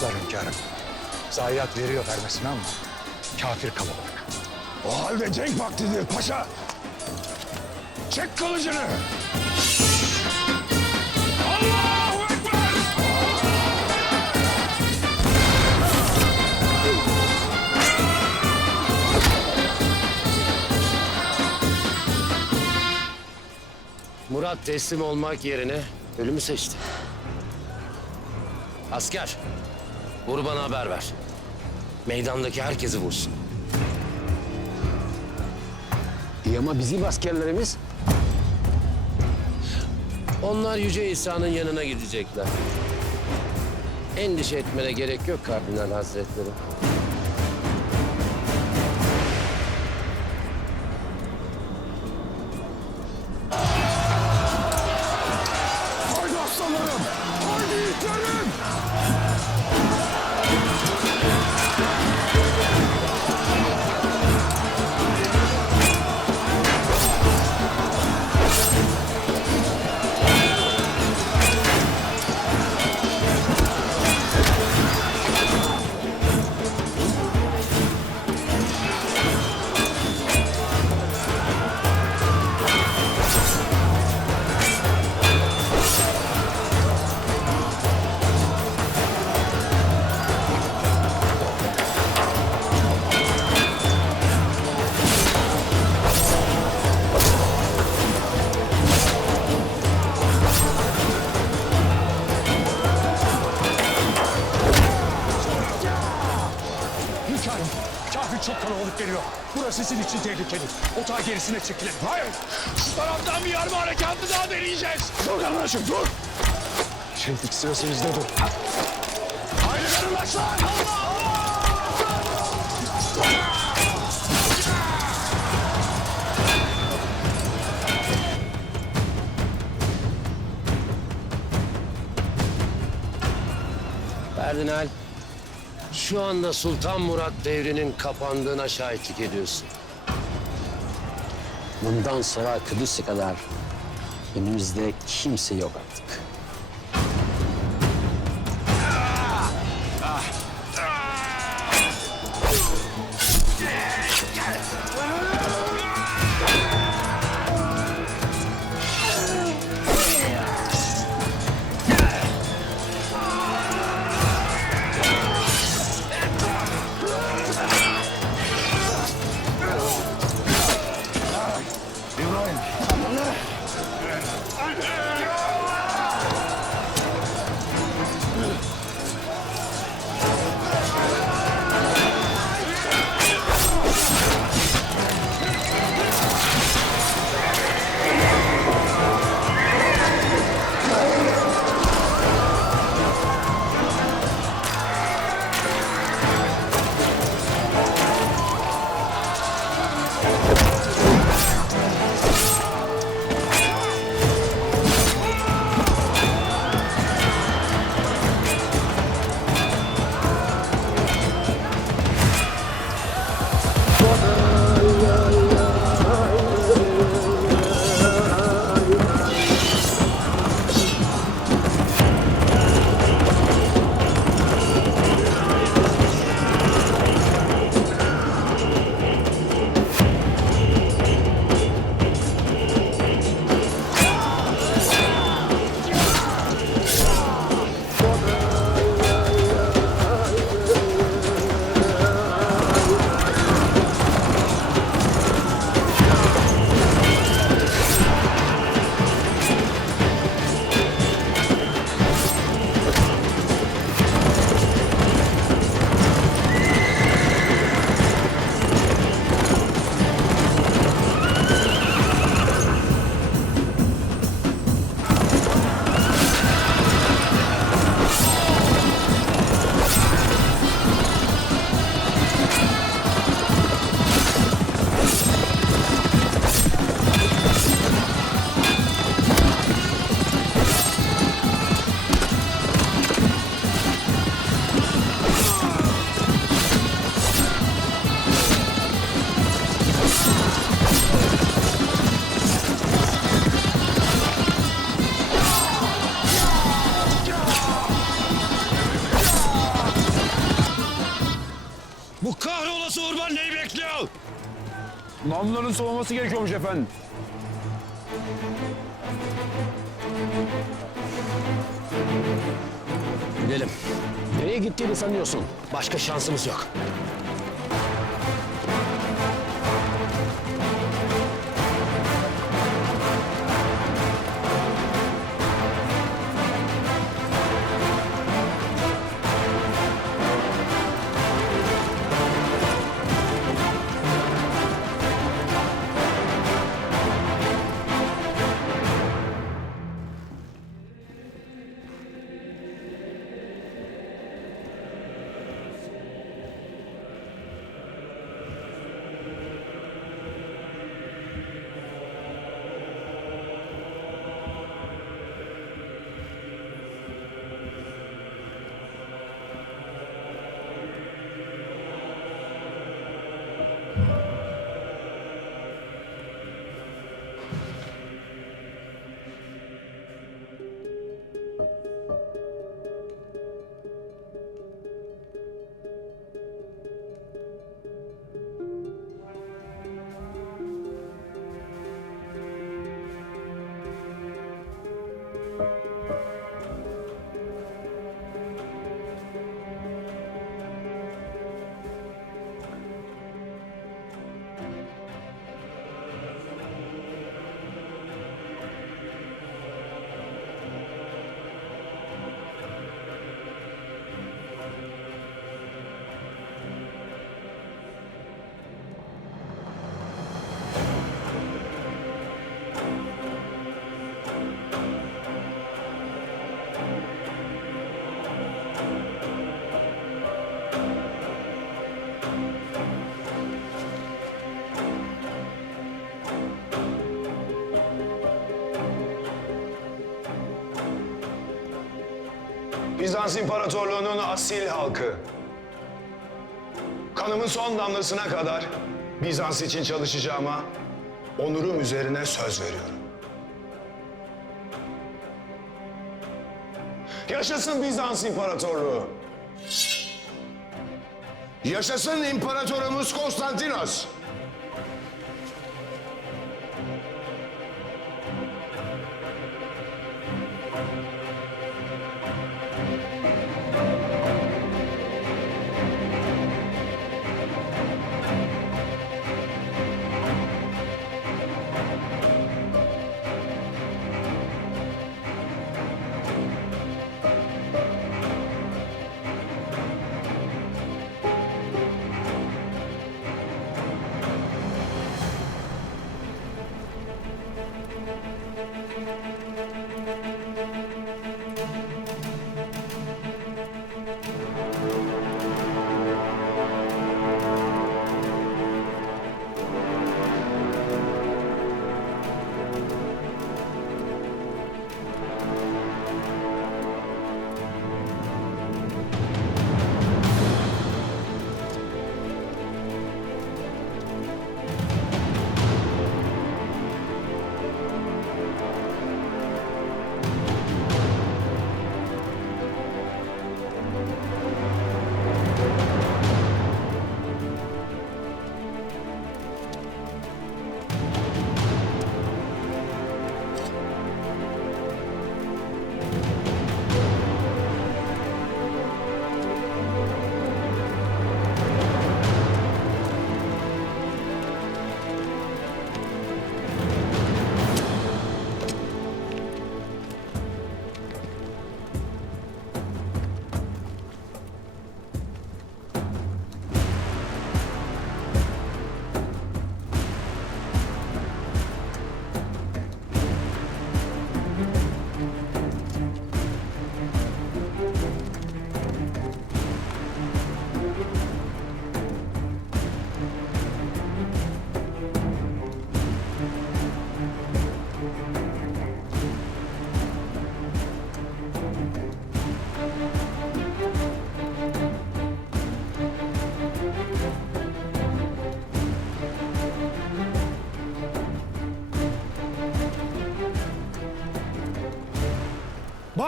kolozlar hünkârım. Zayiat veriyor vermesine ama kafir kalabalık. O halde cenk vaktidir paşa. Çek kılıcını. Allahu Ekber! Murat teslim olmak yerine ölümü seçti. Asker, vur bana haber ver. Meydandaki herkesi vursun. İyi ama bizim askerlerimiz Onlar Yüce İsa'nın yanına gidecekler. Endişe etmene gerek yok Kardinal Hazretleri. Çok kalabalık geliyor. Burası sizin için tehlikeli. Otağı gerisine çekilelim. Hayır! Şu taraftan bir yarma harekatı daha deneyeceğiz. Dur kardeşim dur! Şehitlik sırası bizde dur. Haydi verin başlar! Kardinal, şu anda Sultan Murat devrinin kapandığına şahitlik ediyorsun. bundan sonra Kudüs'e kadar önümüzde kimse yok artık. Namluların soğuması gerekiyormuş efendim. Gidelim. Nereye gittiğini sanıyorsun? Başka şansımız yok. Bizans İmparatorluğu'nun asil halkı. Kanımın son damlasına kadar Bizans için çalışacağıma onurum üzerine söz veriyorum. Yaşasın Bizans İmparatorluğu. Yaşasın İmparatorumuz Konstantinos.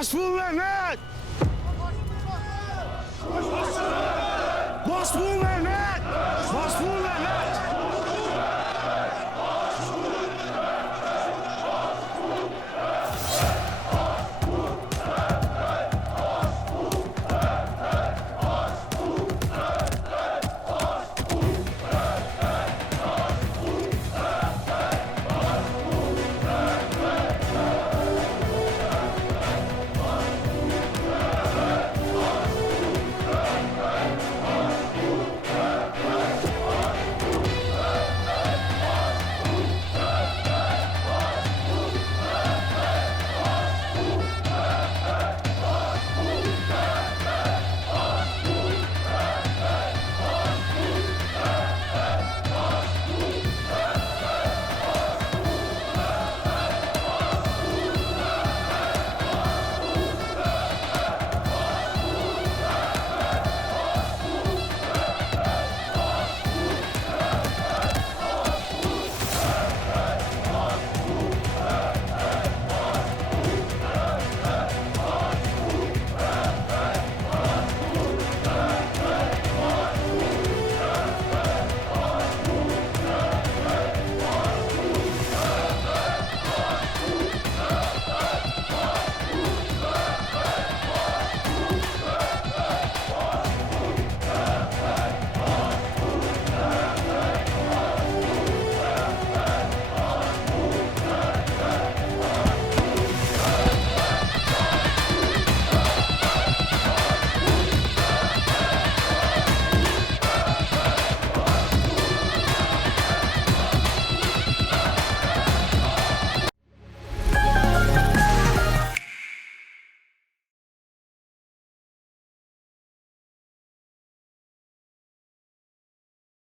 Başvurun lan he!